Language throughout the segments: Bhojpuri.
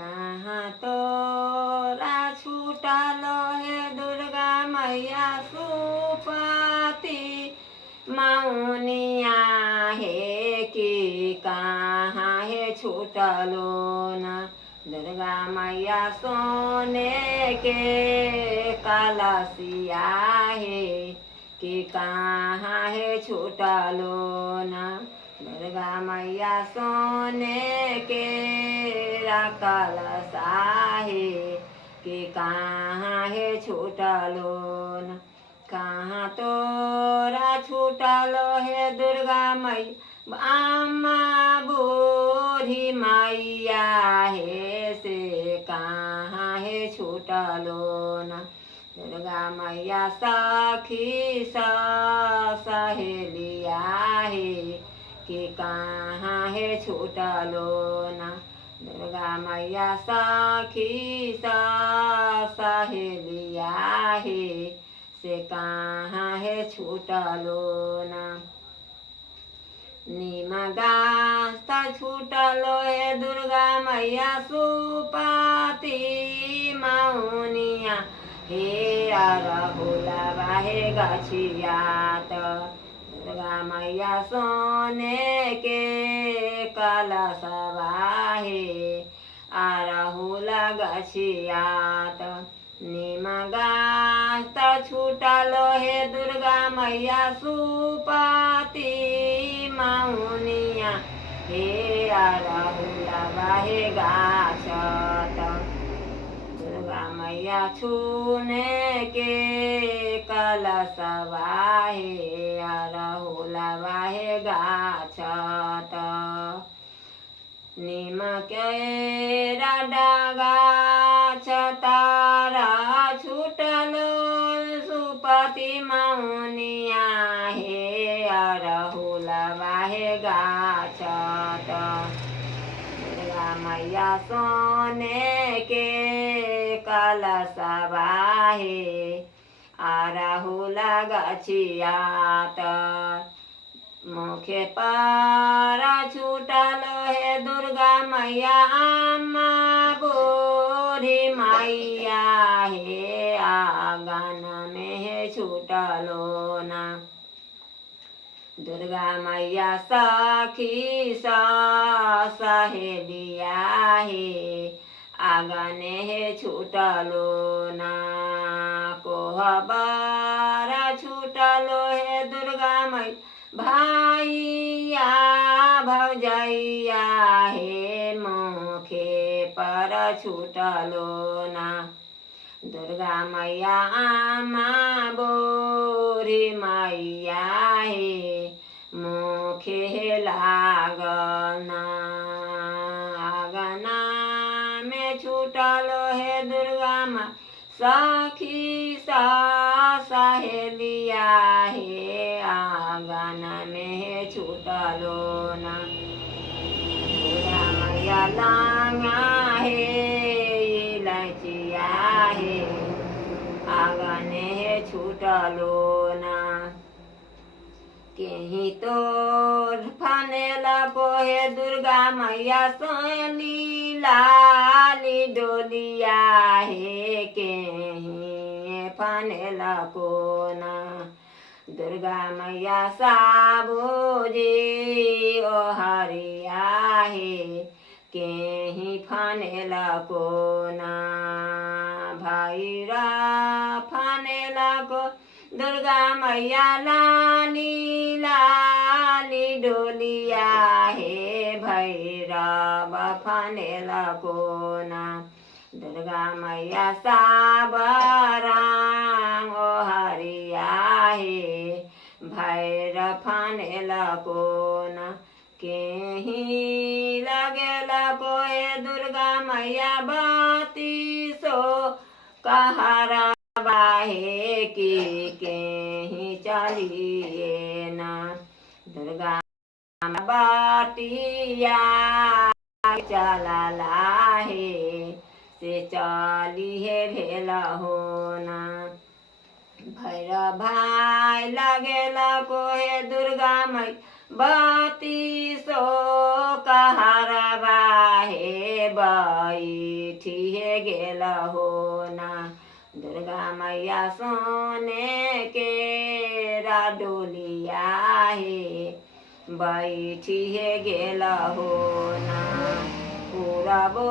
कहाँ तोरा छूटल हे दुर्गा मैया सुपति मौनिया हे कि कहाँ हे छूटलो न दुर्गा मैया सोने के कलसिया हे कि कहाँ हे छूटलो न दुर्गा मैया सोने के कलसा हे कि कहाँ हे छूटलो न कहाँ तोरा छूटलो हे दुर्गा मैया अम्मा बूढ़ी मैया हे से कहाँ हे छूटलो न दुर्गा मैया सखी सहेलिया हे कि कहाँ हे छूटलो न दुर्गा मैया सखी सहेलिया हे से कहाँ हे छूटलो न निमगास छूटलो हे दुर्गा मैया सुपति मौनिया हे अरहुलवा हे गछियात दुर्गा मैया सोने के कलशवा हे अरहुल गछियात निमगास छूटलो हे दुर्गा मैया सुपति मौनिया हे अरहुलवा हे गाछत दुर्गा मैया छूने के कलशवा हे अरहुलवा हे गाछत निमकेरा डागाछ तारा छूटलो सुपति मौनिया हे अरहुलवा हे गाछत दुर्गा मैया सोने के कलशवा हे अरहुल गछियात मुखे पर छूटलो हे दुर्गा मैया अम्मा बूढ़ी मैया हे आंगन में हे छूटलो न दुर्गा मैया सखी सहेलिया हे आंगन हे छूटलो न कोहबर छूटलो हे दुर्गा मैया भाइया भौजैया हे मुखे पर छूटलो न दुर्गा मैया आमा बूढ़ी मैया हे मुखे लागल न आंगना में छूटलो हे दुर्गा मैया सखी सहेलिया हे आंगन में छूटलो न दुर्गा मैया लांगा हे इलायचिया हे आंगन हे छूटलो न केही तोर फनेला कोहे दुर्गा मैया सोनी लाली डोलिया हे केही फनेला कोना दुर्गा मैया साबोजी ओ हरिया हे केही फनेला कोना भैरा फनेला को दुर्गा मैया लाली लाली डोलिया हे भैरव फनेला कोना दुर्गा मैया साबरांग ओ हरिया हे भैरव फनेला कोना केही लगेला कोहे दुर्गा मैया बाती सो कहारा बाहे की केही चलिए न दुर्गा बाटिया चला हे से चली हे भेला होना भैरव भाई लगेला कोहे दुर्गा मैया बाती सो कहारा हे बैठी हे गेल हो ना। दुर्गा मैया सोने के डोलिया हे बैठी हे गेल हो ना। पूरबो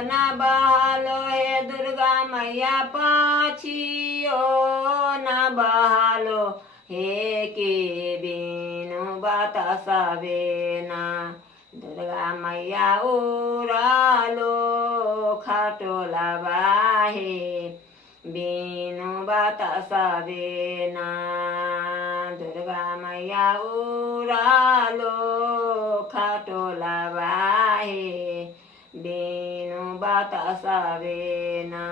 न बहलो हे दुर्गा मैया पाछियो न बहलो हे के बिनु बतासबे ना। दुर्गा मैया उड़लो खटोला बाहे बिनु बतासबे ना। दुर्गा मैया उड़लो खटोला बाहे बिनु बतासबे ना।